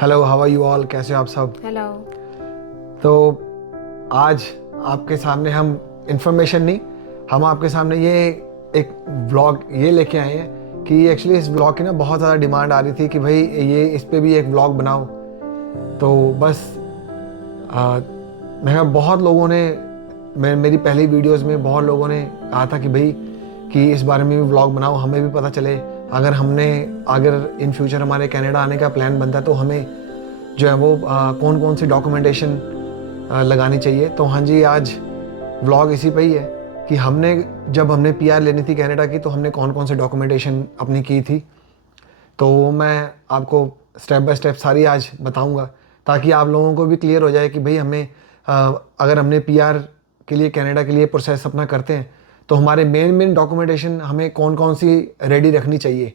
Hello, how are you all? कैसे हो आप सब? हेलो। तो आज आपके सामने हम इंफॉर्मेशन नहीं, हम आपके सामने ये एक व्लॉग ये लेके आए हैं कि एक्चुअली इस व्लॉग की ना बहुत ज़्यादा डिमांड आ रही थी कि भाई ये इस पे भी एक व्लॉग बनाओ। तो बस मैं कहा बहुत लोगों ने मेरी पहली वीडियोस में बहुत लोगों ने कहा था कि भाई कि इस बारे में भी व्लॉग बनाओ, हमें भी पता चले। अगर इन फ्यूचर हमारे कनाडा आने का प्लान बनता है तो हमें जो है वो कौन कौन सी डॉक्यूमेंटेशन लगानी चाहिए। तो हाँ जी, आज व्लॉग इसी पे ही है कि जब हमने पीआर लेनी थी कनाडा की तो हमने कौन कौन से डॉक्यूमेंटेशन अपनी की थी। तो वो मैं आपको स्टेप बाय स्टेप सारी आज बताऊंगा ताकि आप लोगों को भी क्लियर हो जाए कि भाई अगर हमने पीआर के लिए कनाडा के लिए प्रोसेस अपना करते हैं तो हमारे मेन डॉक्यूमेंटेशन हमें कौन कौन सी रेडी रखनी चाहिए।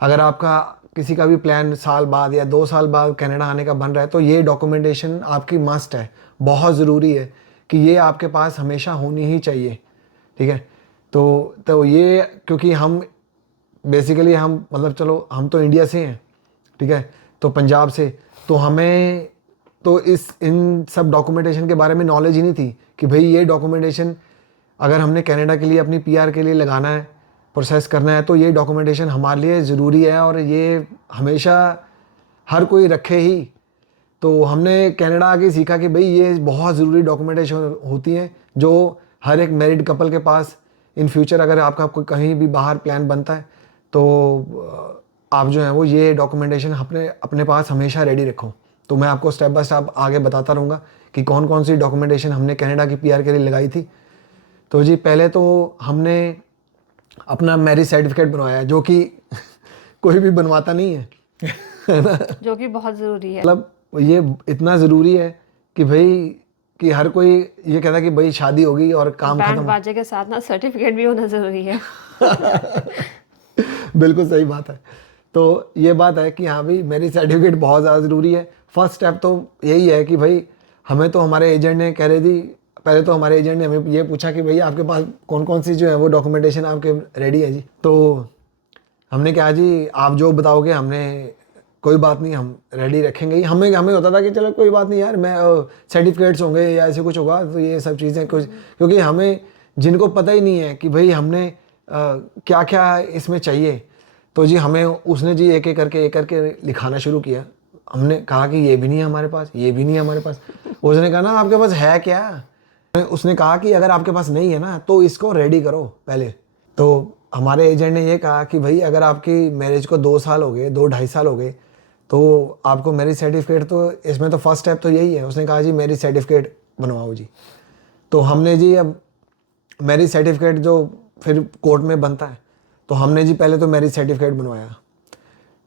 अगर आपका किसी का भी प्लान साल बाद या 2 साल बाद कनाडा आने का बन रहा है तो ये डॉक्यूमेंटेशन आपकी मस्ट है, बहुत ज़रूरी है कि ये आपके पास हमेशा होनी ही चाहिए। ठीक है। तो ये क्योंकि हम बेसिकली हम मतलब चलो हम तो इंडिया से हैं, ठीक है, तो पंजाब से, तो हमें तो इन सब डॉक्यूमेंटेशन के बारे में नॉलेज ही नहीं थी कि भाई ये डॉक्यूमेंटेशन अगर हमने कनाडा के लिए अपनी पीआर के लिए लगाना है, प्रोसेस करना है, तो ये डॉक्यूमेंटेशन हमारे लिए ज़रूरी है और ये हमेशा हर कोई रखे ही। तो हमने कनाडा आके सीखा कि भाई ये बहुत ज़रूरी डॉक्यूमेंटेशन होती हैं जो हर एक मैरिड कपल के पास इन फ्यूचर अगर आपका कोई कहीं भी बाहर प्लान बनता है तो आप जो है वो ये डॉक्यूमेंटेशन अपने अपने पास हमेशा रेडी रखो। तो मैं आपको स्टेप बाय स्टेप आगे बताता रहूँगा कि कौन कौन सी डॉक्यूमेंटेशन हमने कनाडा की पीआर के लिए लगाई थी। तो जी पहले तो हमने अपना मैरिज सर्टिफिकेट बनवाया जो कि कोई भी बनवाता नहीं है है ना। जो कि बहुत ज़रूरी है। मतलब ये इतना ज़रूरी है कि भाई कि हर कोई ये कहता है कि भाई शादी होगी और काम बैंड खत्म। बाजे के साथ ना सर्टिफिकेट भी होना ज़रूरी है। बिल्कुल सही बात है। तो ये बात है कि हाँ भाई मैरिज सर्टिफिकेट बहुत ज़्यादा ज़रूरी है। फर्स्ट स्टेप तो यही है कि भाई हमें तो हमारे एजेंट ने कह रही थी, पहले तो हमारे एजेंट ने हमें ये पूछा कि भाई आपके पास कौन कौन सी जो है वो डॉक्यूमेंटेशन आपके रेडी है जी। तो हमने कहा जी आप जो बताओगे हमने कोई बात नहीं, हम रेडी रखेंगे ही। हमें हमें होता था कि चलो कोई बात नहीं यार, मैं सर्टिफिकेट्स होंगे या ऐसे कुछ होगा तो ये सब चीज़ें कुछ, क्योंकि हमें जिनको पता ही नहीं है कि भाई हमने क्या क्या इसमें चाहिए। तो जी हमें उसने जी एक एक करके लिखाना शुरू किया। हमने कहा कि ये भी नहीं है हमारे पास, ये भी नहीं है हमारे पास। उसने कहा ना आपके पास है क्या? उसने कहा कि अगर आपके पास नहीं है ना तो इसको रेडी करो पहले। तो हमारे एजेंट ने ये कहा कि भाई अगर आपकी मैरिज को 2 साल हो गए, 2 ढाई साल हो गए, तो आपको मैरिज सर्टिफिकेट, तो इसमें तो फर्स्ट स्टेप तो यही है। उसने कहा जी मैरिज सर्टिफिकेट बनवाओ जी। तो हमने जी अब मैरिज सर्टिफिकेट जो फिर कोर्ट में बनता है, तो हमने जी पहले तो मैरिज सर्टिफिकेट बनवाया।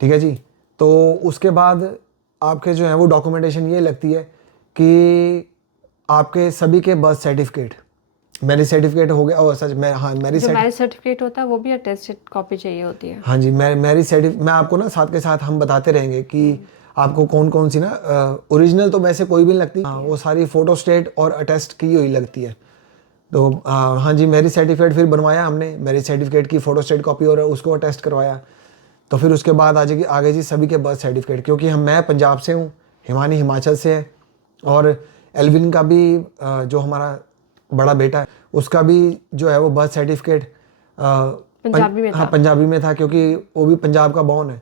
ठीक है जी। तो उसके बाद आपके जो है वो डॉक्यूमेंटेशन ये लगती है कि आपके सभी के बर्थ सर्टिफिकेट, मैरिज सर्टिफिकेट हो गया, और सच मैं हाँ जो मैरिज सर्टिफिकेट होता है वो भी अटेस्टेड कॉपी चाहिए होती है। हाँ जी, मैरिज सर्टिफिकेट मैं आपको ना साथ के साथ हम बताते रहेंगे कि आपको कौन कौन सी ना ओरिजिनल तो वैसे कोई भी नहीं लगती, हाँ वो सारी फोटो स्टेट और अटेस्ट की हुई लगती है। तो हाँ जी मैरिज सर्टिफिकेट फिर बनवाया हमने, मैरिज सर्टिफिकेट की फोटो स्टेट कॉपी और उसको अटेस्ट करवाया। तो फिर उसके बाद आगे जी सभी के बर्थ सर्टिफिकेट, क्योंकि मैं पंजाब से हूँ, हिमानी हिमाचल से है, और एल्विन का भी जो हमारा बड़ा बेटा है उसका भी जो है वो बर्थ सर्टिफिकेट पंजाबी में हाँ था। पंजाबी में था, क्योंकि वो भी पंजाब का बॉर्न है।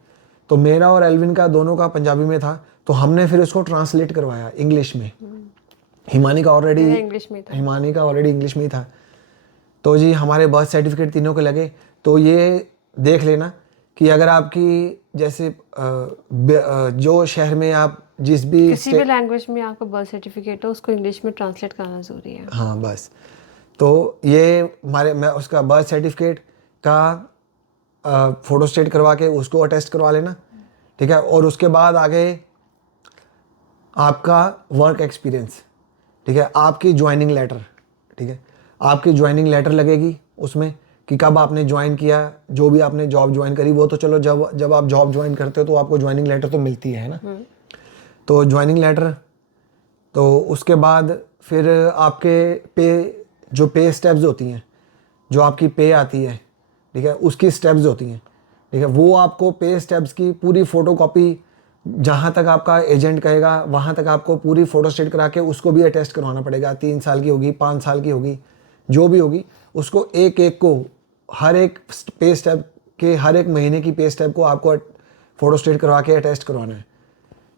तो मेरा और एल्विन का दोनों का पंजाबी में था, तो हमने फिर उसको ट्रांसलेट करवाया इंग्लिश में। मेरा इंग्लिश में था। हिमानी का ऑलरेडी इंग्लिश में ही था। तो जी हमारे बर्थ सर्टिफिकेट तीनों के लगे। तो ये देख लेना कि अगर आपकी जैसे जो शहर में आप जिस भी किसी भी लैंग्वेज में आपका बर्थ सर्टिफिकेट हो उसको इंग्लिश में ट्रांसलेट करना ज़रूरी है। हाँ बस। तो ये मैं उसका बर्थ सर्टिफिकेट का फोटो स्टेट करवा के उसको अटेस्ट करवा लेना। ठीक है। और उसके बाद आगे आपका वर्क एक्सपीरियंस, ठीक है, आपकी ज्वाइनिंग लेटर, ठीक है, आपकी ज्वाइनिंग लेटर लगेगी उसमें कि कब आपने ज्वाइन किया, जो भी आपने जॉब ज्वाइन करी वो तो चलो जब आप जॉब ज्वाइन करते हो तो आपको ज्वाइनिंग लेटर तो मिलती है ना। तो ज्वाइनिंग लेटर, तो उसके बाद फिर आपके जो पे स्टेप्स होती हैं, जो आपकी पे आती है, ठीक है, उसकी स्टेप्स होती हैं, ठीक है, वो आपको पे स्टेप्स की पूरी फ़ोटो कॉपी जहाँ तक आपका एजेंट कहेगा वहाँ तक आपको पूरी फोटोस्टेट करा के उसको भी अटेस्ट करवाना पड़ेगा। 3 साल की होगी, 5 साल की होगी, जो भी होगी, उसको एक एक को, हर एक पे स्टेप के, हर एक महीने की पे स्टेप को आपको फोटोस्टेट करवा के अटेस्ट करवाना है।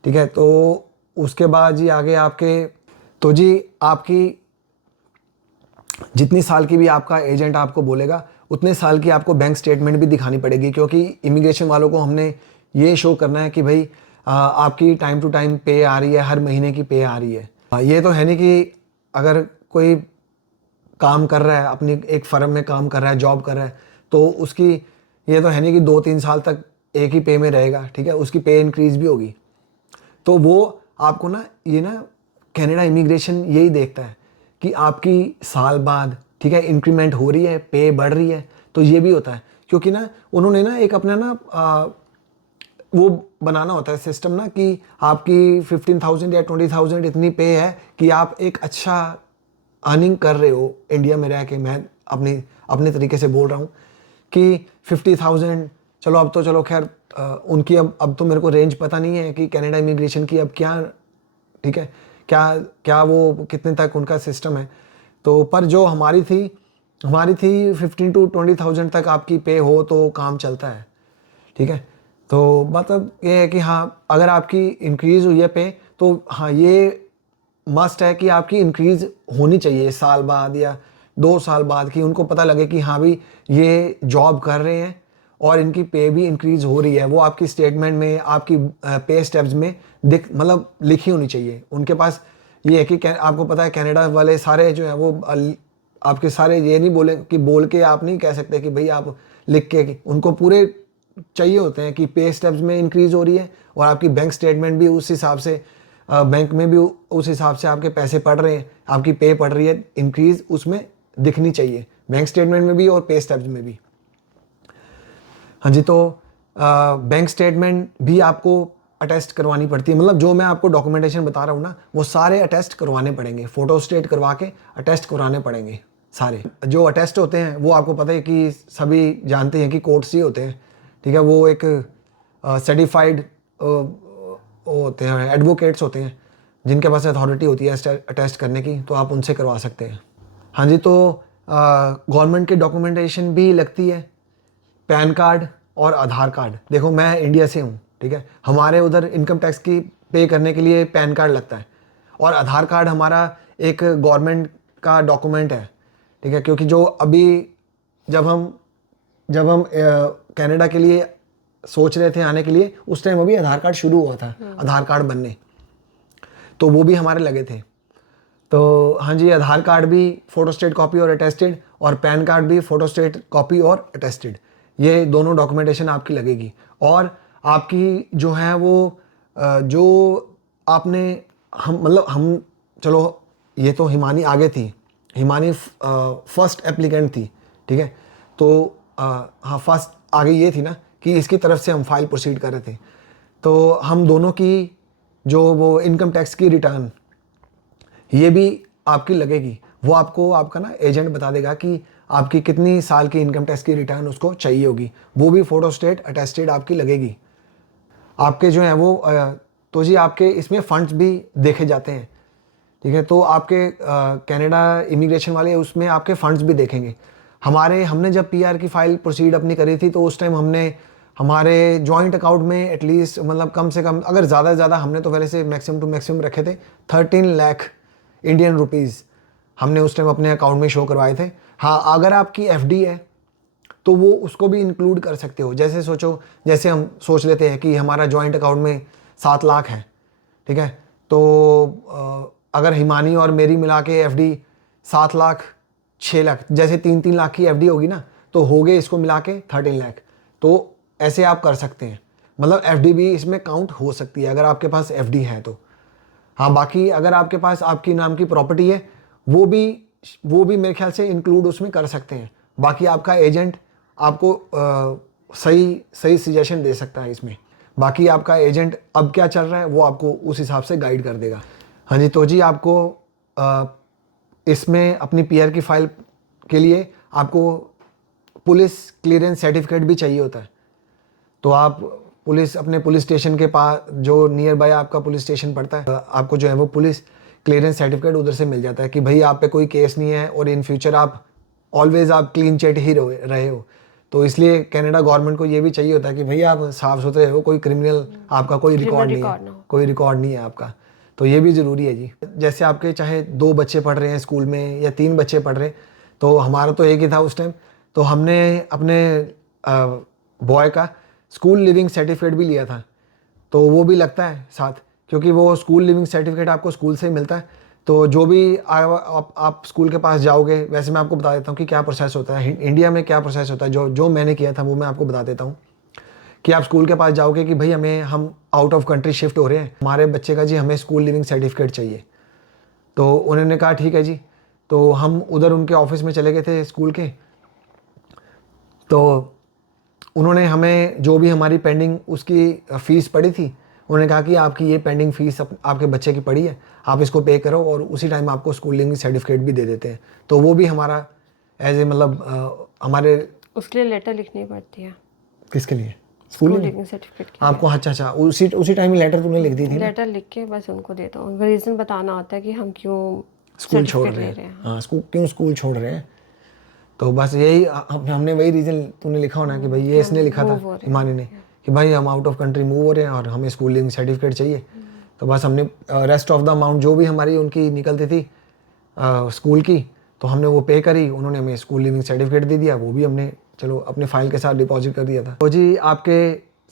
ठीक है, तो उसके बाद जी आगे आपके, तो जी आपकी जितनी साल की भी आपका एजेंट आपको बोलेगा उतने साल की आपको बैंक स्टेटमेंट भी दिखानी पड़ेगी, क्योंकि इमिग्रेशन वालों को हमने ये शो करना है कि भाई आपकी टाइम टू टाइम पे आ रही है, हर महीने की पे आ रही है। ये तो है नहीं कि अगर कोई काम कर रहा है, अपनी एक फर्म में काम कर रहा है, जॉब कर रहा है, तो उसकी ये तो है नहीं कि 2-3 साल तक एक ही पे में रहेगा। ठीक है, उसकी पे इंक्रीज भी होगी। तो वो आपको ना, ये ना कनाडा इमिग्रेशन यही देखता है कि आपकी साल बाद, ठीक है, इंक्रीमेंट हो रही है, पे बढ़ रही है। तो ये भी होता है, क्योंकि ना उन्होंने ना एक अपना ना वो बनाना होता है सिस्टम ना, कि आपकी 15,000 या 20,000 इतनी पे है कि आप एक अच्छा अर्निंग कर रहे हो इंडिया में रह के। मैं अपने तरीके से बोल रहा हूँ कि 50,000, चलो अब तो चलो खैर उनकी अब तो मेरे को रेंज पता नहीं है कि कनाडा इमिग्रेशन की अब क्या, ठीक है, क्या क्या वो कितने तक उनका सिस्टम है। तो पर जो हमारी थी 15 to 20,000 तक आपकी पे हो तो काम चलता है। ठीक है, तो मतलब ये है कि हाँ, अगर आपकी इंक्रीज़ हुई है पे, तो हाँ ये मस्ट है कि आपकी इंक्रीज़ होनी चाहिए साल बाद या 2 साल बाद, कि उनको पता लगे कि हाँ भाई ये जॉब कर रहे हैं और इनकी पे भी इंक्रीज़ हो रही है। वो आपकी स्टेटमेंट में, आपकी पे स्टेप्स में मतलब लिखी होनी चाहिए। उनके पास ये है कि आपको पता है कनाडा वाले सारे जो है वो आपके सारे ये नहीं बोले कि बोल के आप नहीं कह सकते कि भाई आप लिख के, उनको पूरे चाहिए होते हैं कि पे स्टेप्स में इंक्रीज़ हो रही है और आपकी बैंक स्टेटमेंट भी उस हिसाब से, बैंक में भी उस हिसाब से आपके पैसे पड़ रहे हैं, आपकी पे पड़ रही है, इंक्रीज़ उसमें दिखनी चाहिए, बैंक स्टेटमेंट में भी और पे स्टेप्स में भी। हाँ जी, तो बैंक स्टेटमेंट भी आपको अटेस्ट करवानी पड़ती है। मतलब जो मैं आपको डॉक्यूमेंटेशन बता रहा हूँ ना, वो सारे अटेस्ट करवाने पड़ेंगे, फोटो स्टेट करवा के अटेस्ट करवाने पड़ेंगे सारे। जो अटेस्ट होते हैं वो आपको पता है कि सभी जानते हैं कि कोर्ट्स ही होते हैं। ठीक है, वो एक सर्टिफाइड होते हैं, एडवोकेट्स होते हैं, जिनके पास अथॉरिटी होती है अटेस्ट करने की, तो आप उनसे करवा सकते हैं। हाँ जी, तो गवर्नमेंट की डॉक्यूमेंटेशन भी लगती है, पैन कार्ड और आधार कार्ड। देखो मैं इंडिया से हूँ, ठीक है, हमारे उधर इनकम टैक्स की पे करने के लिए पैन कार्ड लगता है और आधार कार्ड हमारा एक गवर्नमेंट का डॉक्यूमेंट है। ठीक है, क्योंकि जो अभी जब हम कनाडा के लिए सोच रहे थे आने के लिए, उस टाइम अभी आधार कार्ड शुरू हुआ था, आधार कार्ड बनने, तो वो भी हमारे लगे थे। तो हाँ जी, आधार कार्ड भी फोटोस्टेट कॉपी और अटेस्टेड, और पैन कार्ड भी फोटोस्टेट कॉपी और अटेस्टेड, ये दोनों डॉक्यूमेंटेशन आपकी लगेगी। और आपकी जो है वो जो आपने, हम चलो ये तो हिमानी आगे थी, हिमानी फर्स्ट एप्लीकेंट थी। ठीक है, तो हाँ फर्स्ट आगे ये थी ना कि इसकी तरफ से हम फाइल प्रोसीड कर रहे थे। तो हम दोनों की जो वो इनकम टैक्स की रिटर्न, ये भी आपकी लगेगी। वो आपको आपका ना एजेंट बता देगा कि आपकी कितनी साल की इनकम टैक्स की रिटर्न उसको चाहिए होगी, वो भी फोटोस्टेट अटेस्टेड आपकी लगेगी। आपके जो है वो तो जी आपके इसमें फंड्स भी देखे जाते हैं। ठीक है, तो आपके कनाडा इमिग्रेशन वाले उसमें आपके फंड्स भी देखेंगे। हमने जब पीआर की फ़ाइल प्रोसीड अपनी करी थी, तो उस टाइम हमने हमारे जॉइंट अकाउंट में एटलीस्ट, मतलब कम से कम, अगर ज़्यादा से ज़्यादा, हमने तो पहले से मैक्सिमम टू मैक्सिमम रखे थे 13 लाख इंडियन रुपीज़ हमने उस टाइम अपने अकाउंट में शो करवाए थे। हाँ, अगर आपकी एफडी है तो वो उसको भी इंक्लूड कर सकते हो। जैसे सोचो, जैसे हम सोच लेते हैं कि हमारा जॉइंट अकाउंट में 7 लाख है, ठीक है, तो अगर हिमानी और मेरी मिला के एफडी 7 लाख 6 लाख, जैसे 3-3 लाख की एफडी होगी ना, तो हो गए इसको मिला के 13 लाख। तो ऐसे आप कर सकते हैं, मतलब एफडी भी इसमें काउंट हो सकती है अगर आपके पास एफडी है तो। हाँ, बाकी अगर आपके पास आपकी नाम की प्रॉपर्टी है, वो भी मेरे ख्याल से इंक्लूड उसमें कर सकते हैं। बाकी आपका एजेंट आपको सही सजेशन दे सकता है इसमें। बाकी आपका एजेंट अब क्या चल रहा है वो आपको उस हिसाब से गाइड कर देगा। हाँ जी, तो जी आपको इसमें अपनी पीआर की फाइल के लिए आपको पुलिस क्लियरेंस सर्टिफिकेट भी चाहिए होता है। तो आप पुलिस अपने पुलिस स्टेशन के पास जो नियर बाय आपका पुलिस स्टेशन पड़ता है, आपको जो है वो पुलिस क्लियरेंस सर्टिफिकेट उधर से मिल जाता है कि भाई आप पे कोई केस नहीं है और इन फ्यूचर आप ऑलवेज आप क्लीन चिट ही रहे हो। तो इसलिए कनाडा गवर्नमेंट को ये भी चाहिए होता है कि भैया आप साफ सुथरे हो, कोई क्रिमिनल आपका कोई रिकॉर्ड नहीं है, कोई रिकॉर्ड नहीं है आपका। तो ये भी ज़रूरी है जी। जैसे आपके चाहे 2 बच्चे पढ़ रहे हैं स्कूल में या 3 बच्चे पढ़ रहे हैं, तो हमारा तो एक ही था उस टाइम, तो हमने अपने बॉय का स्कूल लिविंग सर्टिफिकेट भी लिया था। तो वो भी लगता है साथ, क्योंकि वो स्कूल लिविंग सर्टिफिकेट आपको स्कूल से ही मिलता है। तो जो भी आप स्कूल के पास जाओगे, वैसे मैं आपको बता देता हूँ कि क्या प्रोसेस होता है इंडिया में, क्या प्रोसेस होता है। जो मैंने किया था वो मैं आपको बता देता हूँ कि आप स्कूल के पास जाओगे कि भाई हम आउट ऑफ कंट्री शिफ्ट हो रहे हैं, हमारे बच्चे का जी हमें स्कूल लिविंग सर्टिफिकेट चाहिए। तो उन्होंने कहा ठीक है जी। तो हम उधर उनके ऑफिस में चले गए थे स्कूल के। तो उन्होंने हमें जो भी हमारी पेंडिंग उसकी फ़ीस पड़ी थी, उन्होंने कहा कि आपकी ये पेंडिंग फ़ीस आपके बच्चे की पड़ी है, आप इसको पे करो और उसी टाइम आपको स्कूल लिविंग सर्टिफिकेट भी दे देते हैं। तो वो भी हमारा एज ए मतलब हमारे उसके लिए लेटर लिखनी पड़ती है। किसके लिए? स्कूल लिविंग सर्टिफिकेट के आपको? अच्छा, उसी टाइम लेटर तुमने लिख दी थी ना? लेटर लिख के बस उनको देता हूँ, उनका रीज़न बताना होता है कि हम क्यों स्कूल छोड़ रहे हैं। हाँ, क्यों स्कूल छोड़ रहे हैं। तो बस यही हमने वही रीज़न तूने लिखा होना कि भाई ये इसने लिखा था हिमानी ने कि भाई हम आउट ऑफ कंट्री मूव हो रहे हैं और हमें स्कूल लिविंग सर्टिफिकेट चाहिए। तो बस हमने रेस्ट ऑफ द अमाउंट जो भी हमारी उनकी निकलती थी स्कूल की, तो हमने वो पे करी, उन्होंने हमें स्कूल लिविंग सर्टिफिकेट दे दिया, वो भी हमने चलो अपने फाइल के साथ डिपॉजिट कर दिया था। तो जी आपके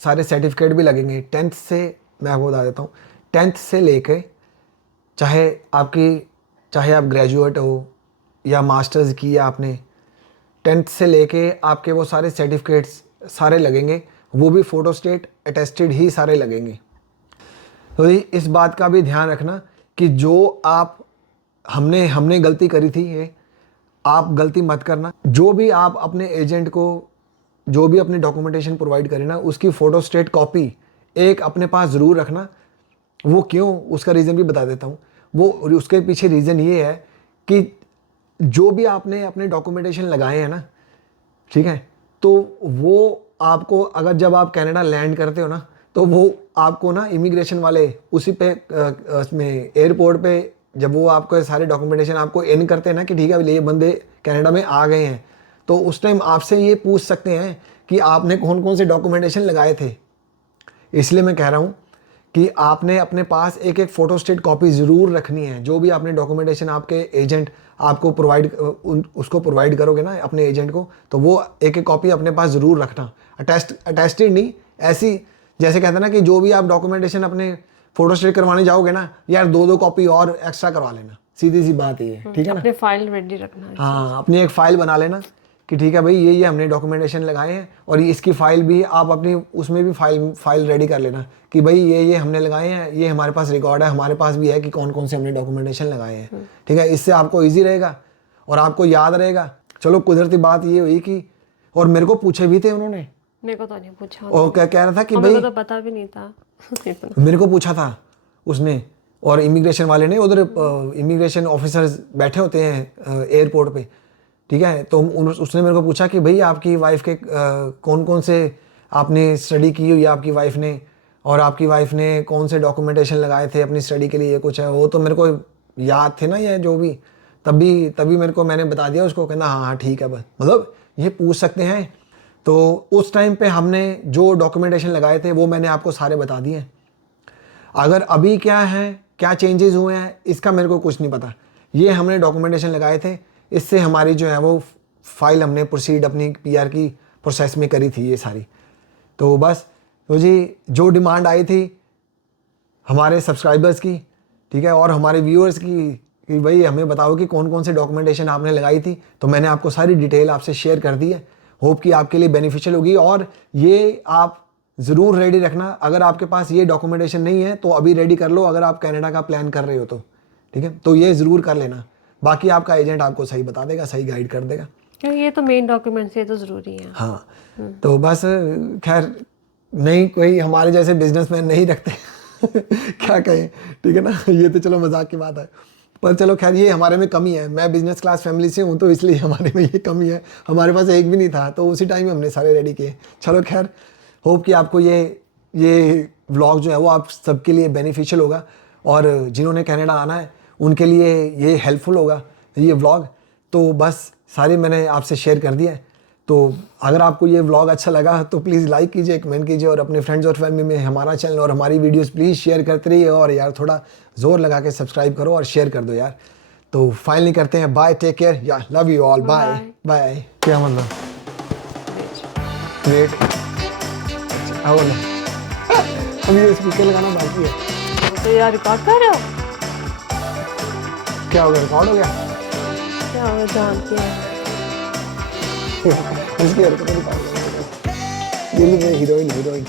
सारे सर्टिफिकेट भी लगेंगे 10th से, मैं आपको बता देता हूँ 10th से लेके चाहे आप ग्रेजुएट हो या मास्टर्स किया आपने, 10th से लेके आपके वो सारे सर्टिफिकेट्स सारे लगेंगे, वो भी फोटोस्टेट अटेस्टेड ही सारे लगेंगे। तो इस बात का भी ध्यान रखना कि जो आप हमने गलती करी थी, ये आप गलती मत करना। जो भी आप अपने एजेंट को जो भी अपनी डॉक्यूमेंटेशन प्रोवाइड करें ना, उसकी फोटोस्टेट कॉपी एक अपने पास ज़रूर रखना। वो क्यों, उसका रीज़न भी बता देता हूँ। वो उसके पीछे रीज़न ये है कि जो भी आपने अपने डॉक्यूमेंटेशन लगाए हैं ना, ठीक है, तो वो आपको अगर जब आप कनाडा लैंड करते हो ना, तो वो आपको ना इमिग्रेशन वाले उसी पे उसमें एयरपोर्ट पे जब वो आपको सारे डॉक्यूमेंटेशन आपको इन करते हैं ना कि ठीक है ये बंदे कनाडा में आ गए हैं, तो उस टाइम आपसे ये पूछ सकते हैं कि आपने कौन कौन से डॉक्यूमेंटेशन लगाए थे। इसलिए मैं कह रहा हूँ कि आपने अपने पास एक फ़ोटोस्टेट कॉपी ज़रूर रखनी है। जो भी आपने डॉक्यूमेंटेशन आपके एजेंट आपको उसको प्रोवाइड करोगे ना अपने एजेंट को, तो वो एक कॉपी अपने पास ज़रूर रखना। अटेस्टेड नहीं, ऐसी जैसे कहते हैं ना कि जो भी आप डॉक्यूमेंटेशन अपने फोटोस्टेट करवाने जाओगे ना, यार 2 कॉपी और एक्स्ट्रा करवा लेना, सीधी सी बात ये है, ठीक है ना। अपने फाइल रेडी रखना। हाँ, अपनी एक फ़ाइल बना लेना कि ठीक है भाई ये हमने डॉक्यूमेंटेशन लगाए हैं, और इसकी फ़ाइल भी आप अपनी उसमें भी फाइल रेडी कर लेना कि भाई ये हमने लगाए हैं, ये हमारे पास रिकॉर्ड है, हमारे पास भी है कि कौन कौन से हमने डॉक्यूमेंटेशन लगाए हैं, ठीक है। इससे आपको ईजी रहेगा और आपको याद रहेगा। चलो कुदरती बात ये हुई कि, और मेरे को पूछे भी थे उन्होंने, मेरे को तो नहीं पूछा, और क्या कह रहा था कि भाई मेरे को तो पता भी नहीं था मेरे को पूछा था उसने, और इमिग्रेशन वाले ने, उधर इमिग्रेशन ऑफिसर्स बैठे होते हैं एयरपोर्ट पे, ठीक है। तो उसने मेरे को पूछा कि भाई आपकी वाइफ के कौन कौन से आपने स्टडी की हुई है आपकी वाइफ ने, और आपकी वाइफ ने कौन से डॉक्यूमेंटेशन लगाए थे अपनी स्टडी के लिए, ये कुछ है। वो तो मेरे को याद थे ना ये जो भी, तभी मेरे को मैंने बता दिया उसको, कहना हाँ ठीक है, बस मतलब ये पूछ सकते हैं। तो उस टाइम पे हमने जो डॉक्यूमेंटेशन लगाए थे वो मैंने आपको सारे बता दिए। अगर अभी क्या है, क्या चेंजेस हुए हैं, इसका मेरे को कुछ नहीं पता। ये हमने डॉक्यूमेंटेशन लगाए थे, इससे हमारी जो है वो फाइल हमने प्रोसीड अपनी पीआर की प्रोसेस में करी थी ये सारी। तो बस तो जी जो डिमांड आई थी हमारे सब्सक्राइबर्स की, ठीक है, और हमारे व्यूअर्स की कि भाई हमें बताओ कि कौन कौन से डॉक्यूमेंटेशन आपने लगाई थी, तो मैंने आपको सारी डिटेल आपसे शेयर कर दी है। होप कि आपके लिए बेनिफिशियल होगी, और ये आप ज़रूर रेडी रखना। अगर आपके पास ये डॉक्यूमेंटेशन नहीं है तो अभी रेडी कर लो, अगर आप कनाडा का प्लान कर रहे हो तो, ठीक है। तो ये ज़रूर कर लेना, बाकी आपका एजेंट आपको सही बता देगा, सही गाइड कर देगा, क्योंकि ये तो मेन डॉक्यूमेंट्स ये तो ज़रूरी है। हाँ, तो बस खैर नहीं, कोई हमारे जैसे बिजनेसमैन नहीं रखते क्या कहें, ठीक है ना। ये तो चलो मजाक की बात है, पर चलो खैर ये हमारे में कमी है। मैं बिजनेस क्लास फैमिली से हूँ तो इसलिए हमारे में ये कमी है। हमारे पास एक भी नहीं था तो उसी टाइम में हमने सारे रेडी किए। चलो खैर, होप कि आपको ये ये व्लॉग जो है वो आप सबके लिए बेनिफिशियल होगा, और जिन्होंने कनाडा आना है उनके लिए ये हेल्पफुल होगा ये व्लॉग। तो बस सारे मैंने आपसे शेयर कर दिया है। तो अगर आपको ये व्लॉग अच्छा लगा तो प्लीज़ लाइक कीजिए, कमेंट कीजिए, और अपने फ्रेंड्स और फैमिली में हमारा चैनल और हमारी वीडियोस प्लीज़ शेयर करते रहिए, और यार थोड़ा ज़ोर लगा के सब्सक्राइब करो और शेयर कर दो यार। तो फाइनली करते हैं बाय, टेक केयर, या love you all, bye bye. क्या मतलब ग्रेट, अच्छा बोला अभी ये स्पीकर लगाना बाकी है। तो यार रिकॉर्ड कर रहे हो? क्या हो गया, रिकॉर्ड हो गया? क्या हो जानती है? इसकी हरकतें निकाल, ये हीरोइन हीरोइन